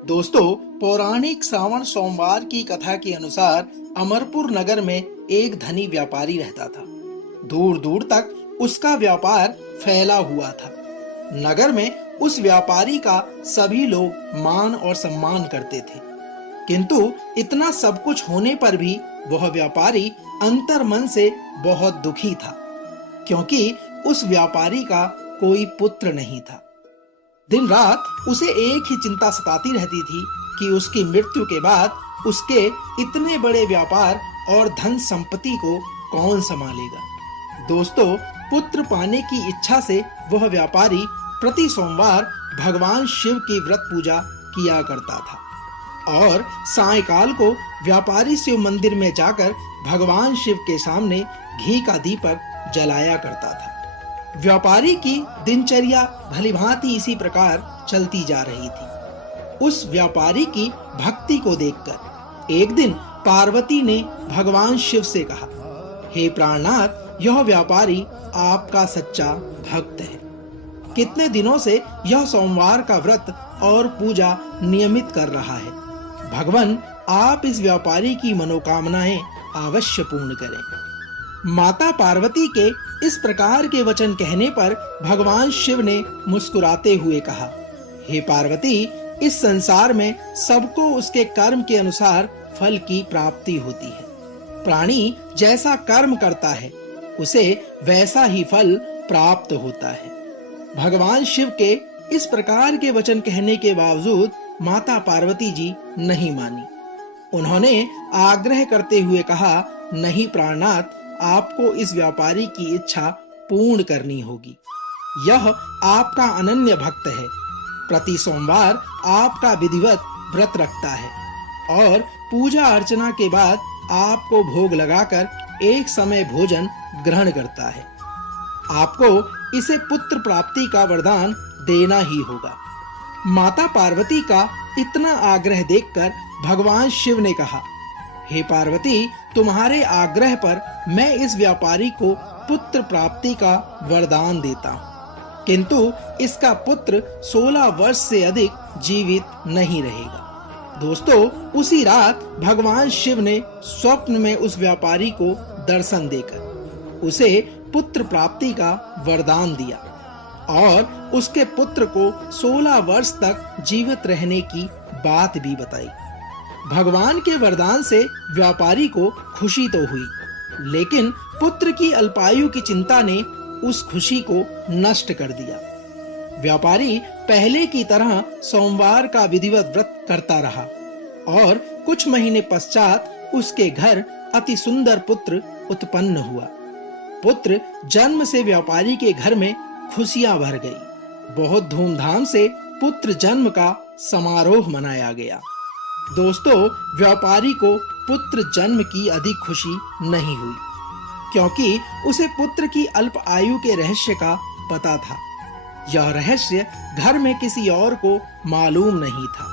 दोस्तों, पौराणिक श्रावण सोमवार की कथा के अनुसार अमरपुर नगर में एक धनी व्यापारी रहता था। दूर दूर तक उसका व्यापार फैला हुआ था। नगर में उस व्यापारी का सभी लोग मान और सम्मान करते थे, किंतु इतना सब कुछ होने पर भी वह व्यापारी अंतर मन से बहुत दुखी था, क्योंकि उस व्यापारी का कोई पुत्र नहीं था। दिन रात उसे एक ही चिंता सताती रहती थी कि उसकी मृत्यु के बाद उसके इतने बड़े व्यापार और धन संपत्ति को कौन संभालेगा। दोस्तों, पुत्र पाने की इच्छा से वह व्यापारी प्रति सोमवार भगवान शिव की व्रत पूजा किया करता था और सायंकाल को व्यापारी शिव मंदिर में जाकर भगवान शिव के सामने घी का दीपक जलाया करता था। व्यापारी की दिनचर्या भलीभांति इसी प्रकार चलती जा रही थी। उस व्यापारी की भक्ति को देखकर एक दिन पार्वती ने भगवान शिव से कहा, हे प्राणनाथ, यह व्यापारी आपका सच्चा भक्त है। कितने दिनों से यह सोमवार का व्रत और पूजा नियमित कर रहा है। भगवान, आप इस व्यापारी की मनोकामनाएं अवश्य पूर्ण करें। माता पार्वती के इस प्रकार के वचन कहने पर भगवान शिव ने मुस्कुराते हुए कहा, हे पार्वती, इस संसार में सबको उसके कर्म के अनुसार फल की प्राप्ति होती है। प्राणी जैसा कर्म करता है उसे वैसा ही फल प्राप्त होता है। भगवान शिव के इस प्रकार के वचन कहने के बावजूद माता पार्वती जी नहीं मानी। उन्होंने आग्रह करते हुए कहा, नहीं प्राणनाथ, आपको इस व्यापारी की इच्छा पूर्ण करनी होगी। यह आपका अनन्य भक्त है। प्रति सोमवार आपका विधिवत व्रत रखता है और पूजा अर्चना के बाद आपको भोग लगाकर एक समय भोजन ग्रहण करता है। आपको इसे पुत्र प्राप्ति का वरदान देना ही होगा। माता पार्वती का इतना आग्रह देखकर भगवान शिव ने कहा, हे पार्वती, तुम्हारे आग्रह पर मैं इस व्यापारी को पुत्र प्राप्ति का वरदान देता हूँ, किंतु इसका पुत्र 16 वर्ष से अधिक जीवित नहीं रहेगा। दोस्तों, उसी रात भगवान शिव ने स्वप्न में उस व्यापारी को दर्शन देकर उसे पुत्र प्राप्ति का वरदान दिया और उसके पुत्र को 16 वर्ष तक जीवित रहने की बात भी बताई। भगवान के वरदान से व्यापारी को खुशी तो हुई, लेकिन पुत्र की अल्पायु की चिंता ने उस खुशी को नष्ट कर दिया। व्यापारी पहले की तरह सोमवार का विधिवत व्रत करता रहा और कुछ महीने पश्चात उसके घर अति सुंदर पुत्र उत्पन्न हुआ। पुत्र जन्म से व्यापारी के घर में खुशियां भर गई। बहुत धूमधाम से पुत्र जन्म का समारोह मनाया गया। दोस्तों, व्यापारी को पुत्र जन्म की अधिक खुशी नहीं हुई, क्योंकि उसे पुत्र की अल्प आयु के रहस्य का पता था। यह रहस्य घर में किसी और को मालूम नहीं था।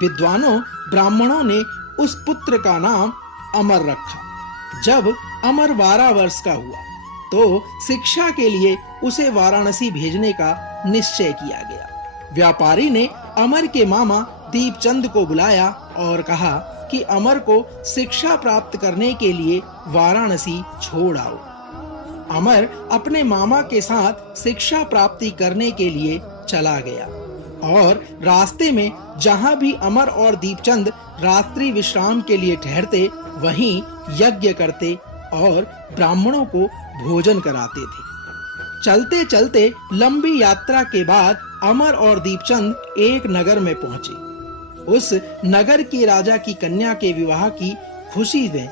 विद्वानों ब्राह्मणों ने उस पुत्र का नाम अमर रखा। जब अमर 12 वर्ष का हुआ तो शिक्षा के लिए उसे वाराणसी भेजने का निश्चय किया गया। व्यापारी ने अमर के मामा दीपचंद को बुलाया और कहा कि अमर को शिक्षा प्राप्त करने के लिए वाराणसी छोड़ आओ। अमर अपने मामा के साथ शिक्षा प्राप्ति करने के लिए चला गया और रास्ते में जहाँ भी अमर और दीपचंद रात्रि विश्राम के लिए ठहरते, वहीं यज्ञ करते और ब्राह्मणों को भोजन कराते थे। चलते चलते लंबी यात्रा के बाद अमर और दीपचंद एक नगर में पहुंचे। उस नगर के राजा की कन्या के विवाह की खुशी में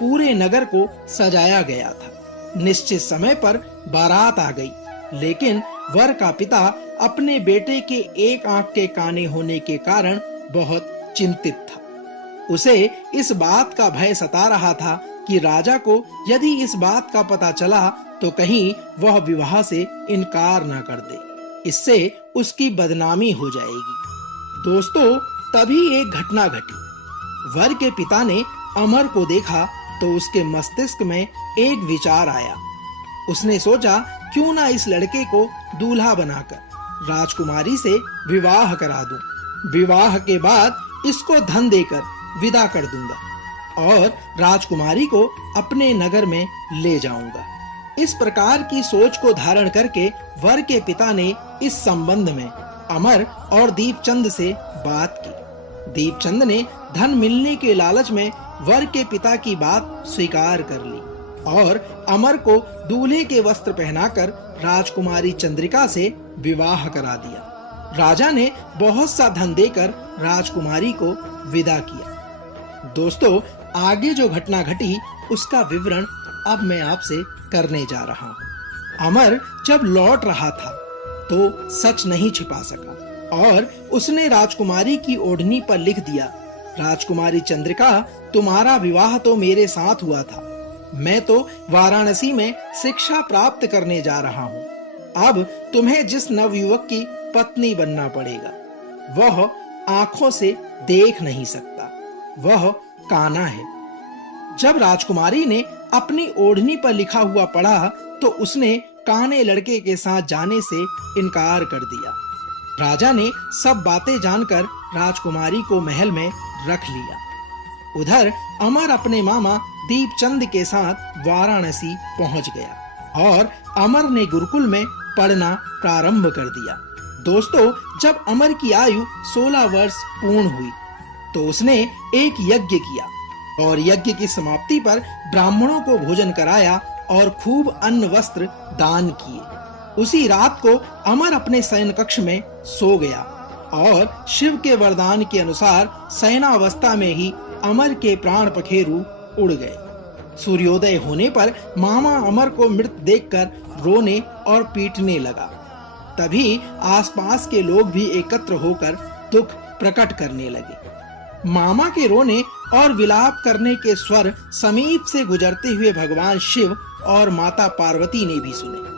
पूरे नगर को सजाया गया था। निश्चित समय पर बारात आ गई, लेकिन वर का पिता अपने बेटे के एक आंख के काने होने के कारण बहुत चिंतित था। उसे इस बात का भय सता रहा था कि राजा को यदि इस बात का पता चला तो कहीं वह विवाह से इनकार न कर दे, इससे उसकी बदनामी हो जाएगी। दोस्तों, तभी एक घटना घटी। वर के पिता ने अमर को देखा तो उसके मस्तिष्क में एक विचार आया। उसने सोचा, क्यों ना इस लड़के को दूल्हा बनाकर राजकुमारी से विवाह करा दूं। विवाह के बाद इसको धन देकर विदा कर दूंगा और राजकुमारी को अपने नगर में ले जाऊंगा। इस प्रकार की सोच को धारण करके वर के पिता ने इस संबंध में अमर और दीपचंद से बात की। दीपचंद ने धन मिलने के लालच में वर के पिता की बात स्वीकार कर ली और अमर को दूल्हे के वस्त्र पहनाकर राजकुमारी चंद्रिका से विवाह करा दिया। राजा ने बहुत सा धन देकर राजकुमारी को विदा किया। दोस्तों, आगे जो घटना घटी उसका विवरण अब मैं आपसे करने जा रहा हूँ। अमर जब लौट रहा था तो सच नहीं छिपा सका और उसने राजकुमारी की ओढ़नी पर लिख दिया, राजकुमारी चंद्रिका, तुम्हारा विवाह तो मेरे साथ हुआ था। मैं तो वाराणसी में शिक्षा प्राप्त करने जा रहा हूँ। अब तुम्हें जिस नवयुवक की पत्नी बनना पड़ेगा वह आंखों से देख नहीं सकता, वह काना है। जब राजकुमारी ने अपनी ओढ़नी पर लिखा हुआ पढ़ा तो उसने काने लड़के के साथ जाने से इनकार कर दिया। राजा ने सब बातें जानकर राजकुमारी को महल में रख लिया। उधर अमर अपने मामा दीपचंद के साथ वाराणसी पहुंच गया और अमर ने गुरुकुल में पढ़ना प्रारंभ कर दिया। दोस्तों, जब अमर की आयु 16 वर्ष पूर्ण हुई तो उसने एक यज्ञ किया और यज्ञ की समाप्ति पर ब्राह्मणों को भोजन कराया और खूब अन्न वस्त्र दान किए। उसी रात को अमर अपने शयन कक्ष में सो गया और शिव के वरदान के अनुसार शयनावस्था में ही अमर के प्राण पखेरु उड़ गए। सूर्योदय होने पर मामा अमर को मृत देखकर रोने और पीटने लगा। तभी आसपास के लोग भी एकत्र होकर दुख प्रकट करने लगे। मामा के रोने और विलाप करने के स्वर समीप से गुजरते हुए भगवान शिव और माता पार्वती ने भी सुने।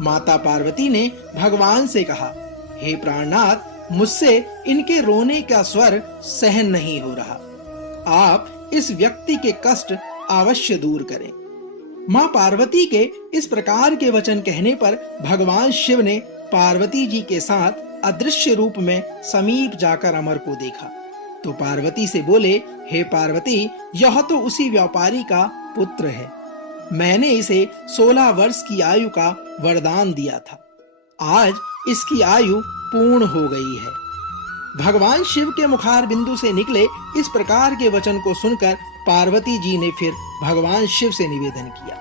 माता पार्वती ने भगवान से कहा, हे प्राणनाथ, मुझसे इनके रोने का स्वर सहन नहीं हो रहा। आप इस व्यक्ति के कष्ट अवश्य दूर करें। मां पार्वती के इस प्रकार के वचन कहने पर भगवान शिव ने पार्वती जी के साथ अदृश्य रूप में समीप जाकर अमर को देखा तो पार्वती से बोले, हे पार्वती, यह तो उसी व्यापारी का पुत्र है। मैंने इसे 16 वर्ष की आयु का वरदान दिया था। आज इसकी आयु पूर्ण हो गई है। भगवान शिव के मुखार बिंदु से निकले इस प्रकार के वचन को सुनकर पार्वती जी ने फिर भगवान शिव से निवेदन किया,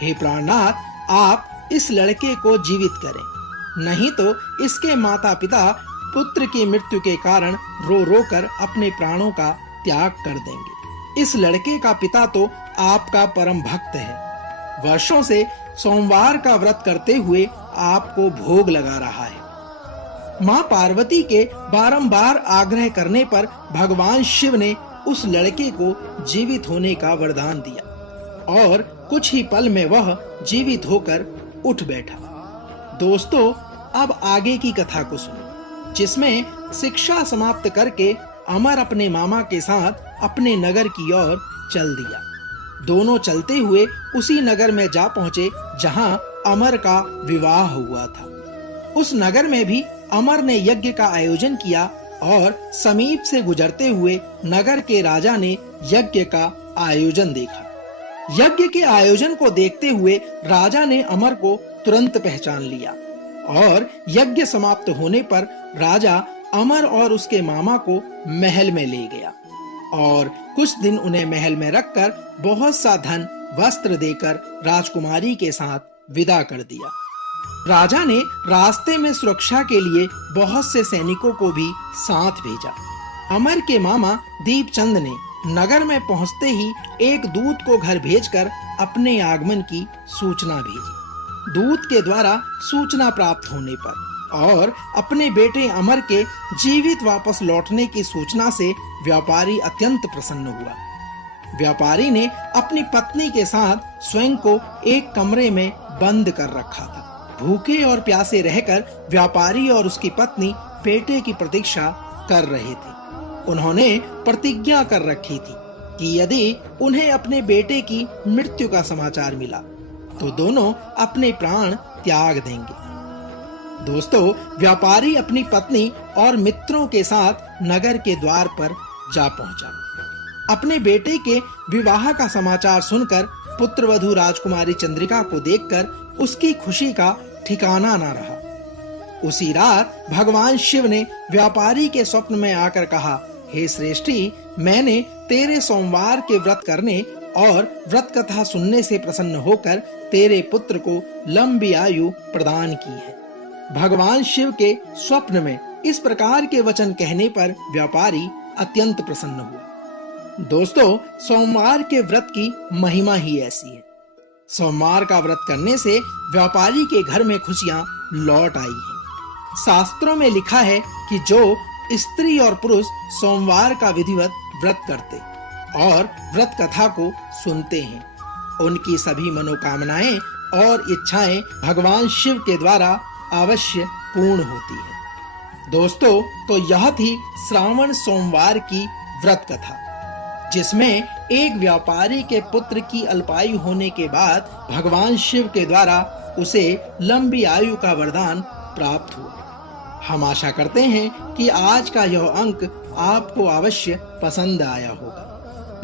हे प्राणनाथ, आप इस लड़के को जीवित करें, नहीं तो इसके माता पिता पुत्र की मृत्यु के कारण रो रो कर अपने प्राणों का त्याग कर देंगे। इस लड़के का पिता तो आपका परम भक्त है, वर्षों से सोमवार का व्रत करते हुए आपको भोग लगा रहा है। मां पार्वती के बारंबार आग्रह करने पर भगवान शिव ने उस लड़के को जीवित होने का वरदान दिया और कुछ ही पल में वह जीवित होकर उठ बैठा। दोस्तों, अब आगे की कथा को सुनो, जिसमें शिक्षा समाप्त करके अमर अपने मामा के साथ अपने नगर की ओर चल दिया। दोनों चलते हुए उसी नगर में जा पहुंचे जहां अमर का विवाह हुआ था। उस नगर में भी अमर ने यज्ञ का आयोजन किया और समीप से गुजरते हुए नगर के राजा ने यज्ञ का आयोजन देखा। यज्ञ के आयोजन को देखते हुए राजा ने अमर को तुरंत पहचान लिया और यज्ञ समाप्त होने पर राजा अमर और उसके मामा को महल में ले गया और कुछ दिन उन्हें महल में रखकर बहुत सा धन वस्त्र देकर राजकुमारी के साथ विदा कर दिया। राजा ने रास्ते में सुरक्षा के लिए बहुत से सैनिकों को भी साथ भेजा। अमर के मामा दीपचंद ने नगर में पहुंचते ही एक दूत को घर भेजकर अपने आगमन की सूचना भेजी। दूत के द्वारा सूचना प्राप्त होने पर और अपने बेटे अमर के जीवित वापस लौटने की सूचना से व्यापारी अत्यंत प्रसन्न हुआ। व्यापारी ने अपनी पत्नी के साथ स्वयं को एक कमरे में बंद कर रखा था। भूखे और प्यासे रहकर व्यापारी और उसकी पत्नी बेटे की प्रतीक्षा कर रहे थे। उन्होंने प्रतिज्ञा कर रखी थी कि यदि उन्हें अपने बेटे की मृत्यु का समाचार मिला तो दोनों अपने प्राण त्याग देंगे। दोस्तों, व्यापारी अपनी पत्नी और मित्रों के साथ नगर के द्वार पर जा पहुंचा। अपने बेटे के विवाह का समाचार सुनकर पुत्रवधू राजकुमारी चंद्रिका को देखकर उसकी खुशी का ठिकाना न रहा। उसी रात भगवान शिव ने व्यापारी के स्वप्न में आकर कहा, हे श्रेष्ठी, मैंने तेरे सोमवार के व्रत करने और व्रत कथा सुनने से प्रसन्न होकर तेरे पुत्र को लंबी आयु प्रदान की है। भगवान शिव के स्वप्न में इस प्रकार के वचन कहने पर व्यापारी अत्यंत प्रसन्न हुआ। दोस्तों, सोमवार के व्रत की महिमा ही ऐसी है। सोमवार का व्रत करने से व्यापारी के घर में खुशियां लौट आई हैं। शास्त्रों में लिखा है कि जो स्त्री और पुरुष सोमवार का विधिवत व्रत करते और व्रत कथा को सुनते हैं, उनकी सभी मनोकामनाएं और इच्छाएं भगवान शिव के द्वारा अवश्य पूर्ण होती है। दोस्तों, तो यह थी श्रावण सोमवार की व्रत कथा, जिसमें एक व्यापारी के पुत्र की अल्पायु होने के बाद भगवान शिव के द्वारा उसे लंबी आयु का वरदान प्राप्त हुआ। हम आशा करते हैं कि आज का यह अंक आपको अवश्य पसंद आया होगा।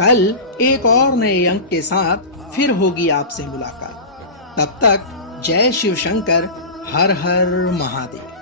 कल एक और नए अंक के साथ फिर होगी आपसे मुलाकात। तब तक जय शिव शंकर, हर हर महादेव।